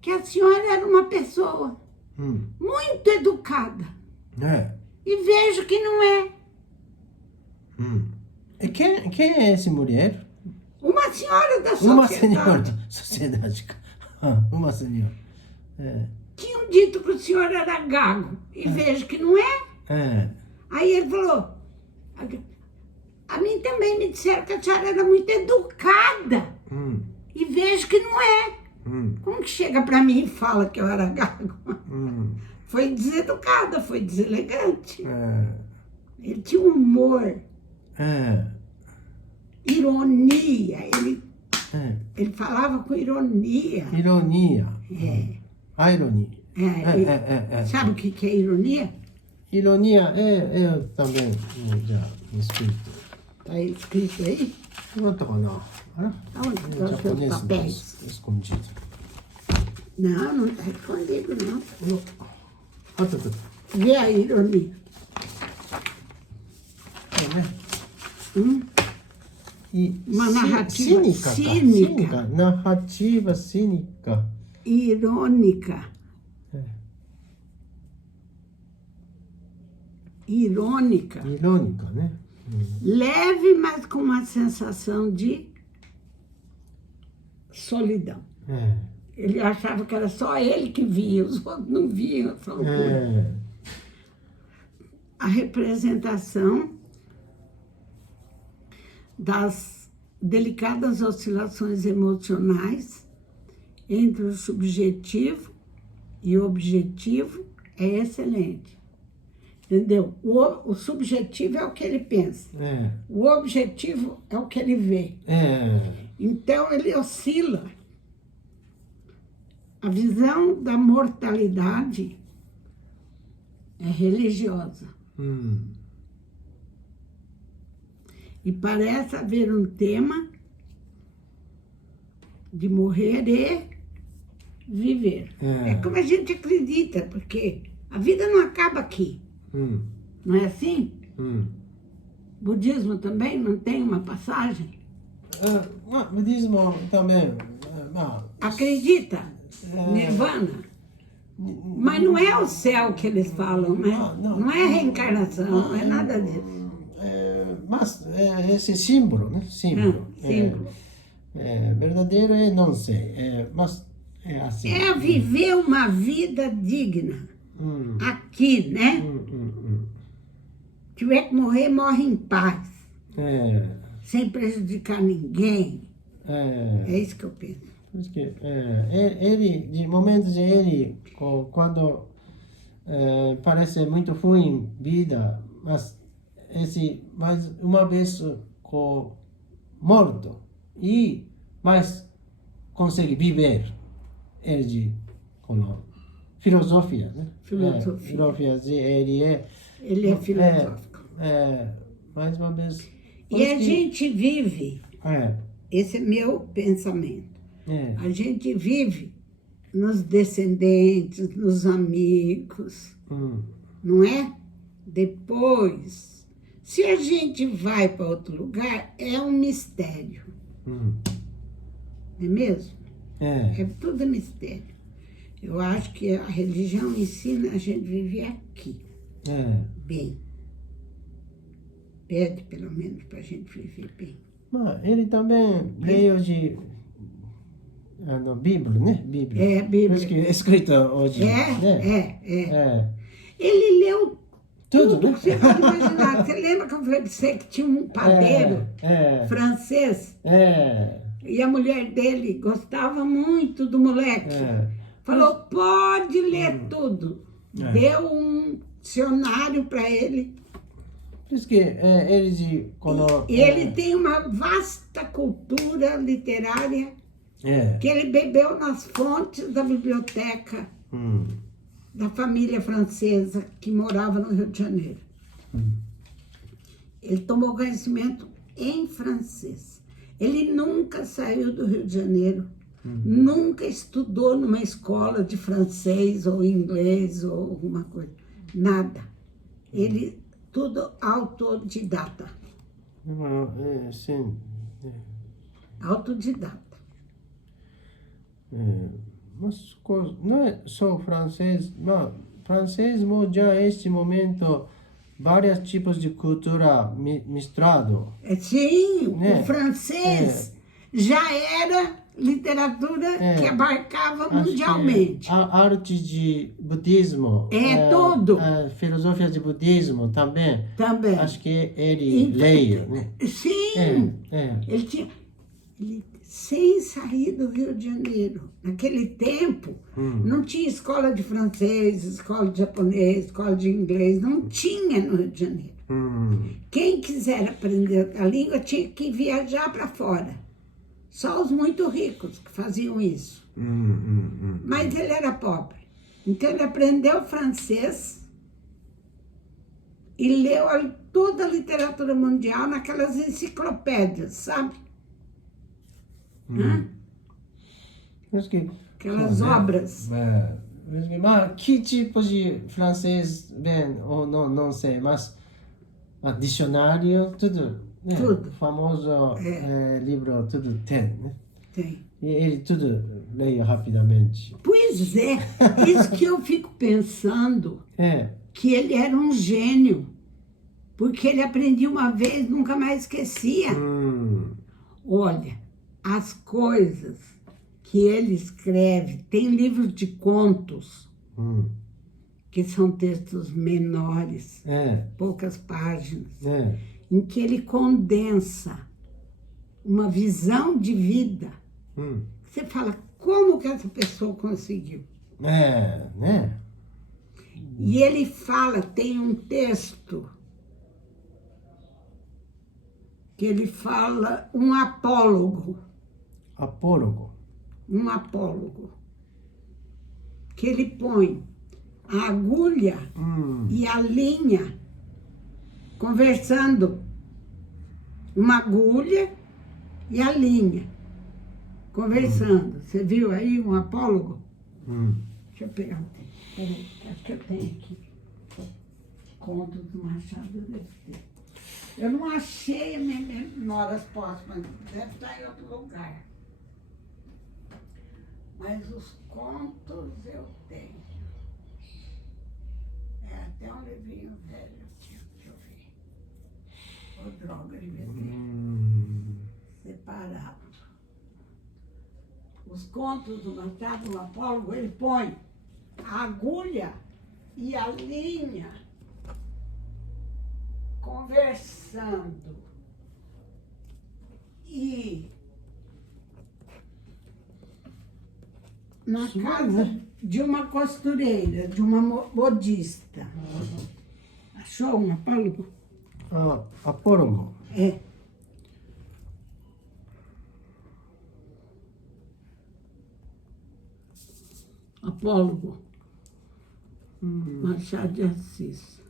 que a senhora era uma pessoa muito educada. E vejo que não é. E quem é essa mulher? Uma senhora da sociedade. Uma senhora da sociedade. Uma senhora. Tinham dito que o senhor era gago. E vejo que não é. Aí ele falou: a mim também me disseram que a senhora era muito educada. E vejo que não é. Como que chega para mim e fala que eu era gago? Foi deseducada, foi deselegante. Ele tinha um humor, ironia. Ele falava com ironia. Ironia. A ironia. Sabe o que é ironia? Ironia eu também já escrito. Está escrito aí? Não está não. Aonde estão os seus papéis? Escondido. Não está escondido, não. Tá. Vê a ironia. Uma narrativa cínica. Narrativa cínica. Irônica. Irônica, né? Leve, mas com uma sensação de solidão. Ele achava que era só ele que via, os outros não viam essa loucura. A representação das delicadas oscilações emocionais entre o subjetivo e o objetivo é excelente. Entendeu? O subjetivo é o que ele pensa. O objetivo é o que ele vê. Então, ele oscila A visão da mortalidade é religiosa. E parece haver um tema de morrer e viver. É como a gente acredita, porque a vida não acaba aqui. Não é assim? Budismo também não tem uma passagem? Budismo também. Acredita? Nirvana. Mas não é o céu que eles falam, né? Não é reencarnação, não é nada disso. Mas esse símbolo, né? Símbolo. Símbolo. Verdadeiro não sei, mas é assim. É viver uma vida digna. Aqui, né? Tiver que morrer, morre em paz. Sem prejudicar ninguém. É isso que eu penso. Ele, de momentos ele, quando parece muito ruim vida, mas mais uma vez morto mas consegue viver ele com filosofia, né? Filosofia, ele é filosófico. Mais uma vez. E a gente vive, esse é meu pensamento, a gente vive nos descendentes, nos amigos, não é? Depois, se a gente vai para outro lugar, é um mistério. Não é mesmo? É tudo mistério. Eu acho que a religião ensina a gente viver aqui. Bem. Pede, pelo menos, para a gente viver bem. Ele também leio de Bíblia, né? Bíblia. Bíblia. Por isso que é escrito hoje. Ele leu tudo né? que você pode imaginar. Você lembra que eu falei para você que tinha um padeiro francês? E a mulher dele gostava muito do moleque. Falou, pode ler tudo. Deu um dicionário para ele. Por isso que ele ele tem uma vasta cultura literária que ele bebeu nas fontes da biblioteca da família francesa que morava no Rio de Janeiro. Ele tomou conhecimento em francês. Ele nunca saiu do Rio de Janeiro, nunca estudou numa escola de francês ou inglês ou alguma coisa. Nada. Ele, tudo autodidata. Sim. Autodidata. Mas não é só francês, mas francês já neste momento vários tipos de cultura misturado. Sim, o francês já era literatura que abarcava mundialmente. A arte de budismo. Tudo. A filosofia de budismo também. Também. Acho que ele leia, né? Sim. Ele tinha... sem sair do Rio de Janeiro. Naquele tempo, não tinha escola de francês, escola de japonês, escola de inglês, não tinha no Rio de Janeiro. Quem quiser aprender a língua tinha que viajar para fora. Só os muito ricos que faziam isso. Mas ele era pobre. Então ele aprendeu francês e leu toda a literatura mundial naquelas enciclopédias, sabe? Aquelas obras. Mas que tipo de francês bem ou não sei, mas dicionário, tudo. Tudo. O famoso livro, tudo tem, né? Tem. E ele tudo leia rapidamente. Pois é, isso que eu fico pensando, que ele era um gênio, porque ele aprendia uma vez, nunca mais esquecia. Olha, as coisas que ele escreve, tem livros de contos, que são textos menores, poucas páginas, em que ele condensa uma visão de vida. Você fala, como que essa pessoa conseguiu? Né? E ele fala, tem um texto que ele fala um apólogo. Apólogo? Um apólogo. que ele põe a agulha e a linha conversando. Uma agulha e a linha conversando. Você viu aí um apólogo? Deixa eu pegar. Peraí, acho que eu tenho aqui. Conto do Machado deve ter. Eu não achei a Memórias Póstumas, deve estar em outro lugar. Mas os contos eu tenho. É até um livrinho velho aqui, deixa eu ver. Ô, droga, devia ter separado. Os contos do Machado, do Apólogo, ele põe a agulha e a linha conversando. E na casa de uma costureira, de uma modista. Achou um apólogo? Ah, apólogo. É. Apólogo. Machado de Assis.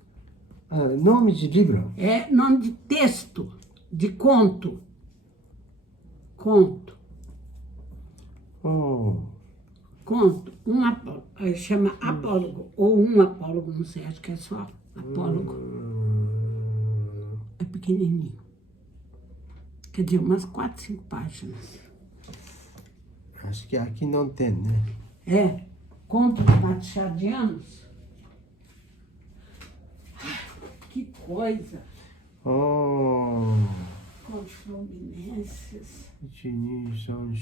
Ah, nome de livro? É nome de texto, de conto. Conto. Oh. Conto. Um apólogo. Aí chama apólogo. Ou um apólogo, não sei, acho que é só apólogo. É pequenininho. Quer dizer, umas 4, 5 páginas. Acho que aqui não tem, né? É. Contos machadianos. Que coisa. Oh. Contos fluminenses. 1, 2, 3,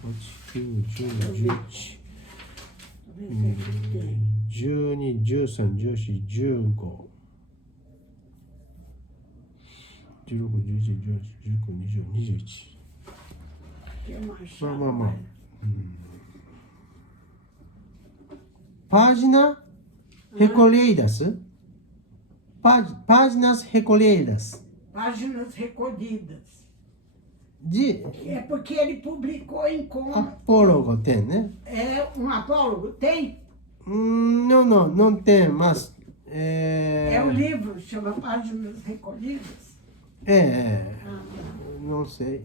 4, 5, 6, 7, 8, 9, 10, 11, 12, 13, 14, 15, 16, 17, 18, 19, 20, 21. Mamãe. Página recolhidas. Páginas recolhidas. Páginas recolhidas. De É porque ele publicou em como. apólogo tem, né? É um apólogo? Tem? Não tem, mas... É um livro, chama Páginas Recolhidas. Não sei.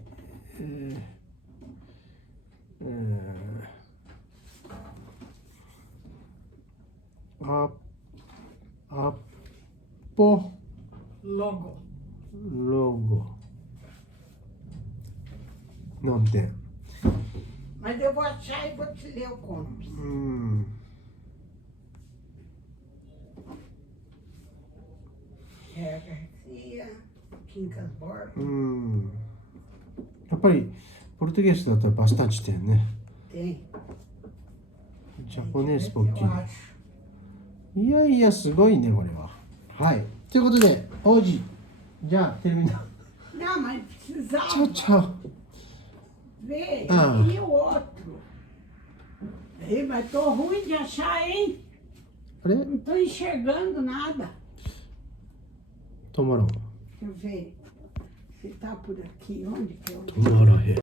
Logo. Não tem. Mas eu vou achar e vou te ler o conto. Garcia, Quincas Borba. やっぱりポルトゲースだったらバスタンチtem, né? Tem. Japonês Eu pouquinho. acho. いや、すごいね、これは。はい。ということで、hoje, já terminou. Não, mas precisava Tchau. ver. Ah. E o outro? Ei, mas tô ruim de achar, hein? Não tô enxergando nada. Tomorrow. Deixa eu ver se tá por aqui. Onde que eu... Tomorrow.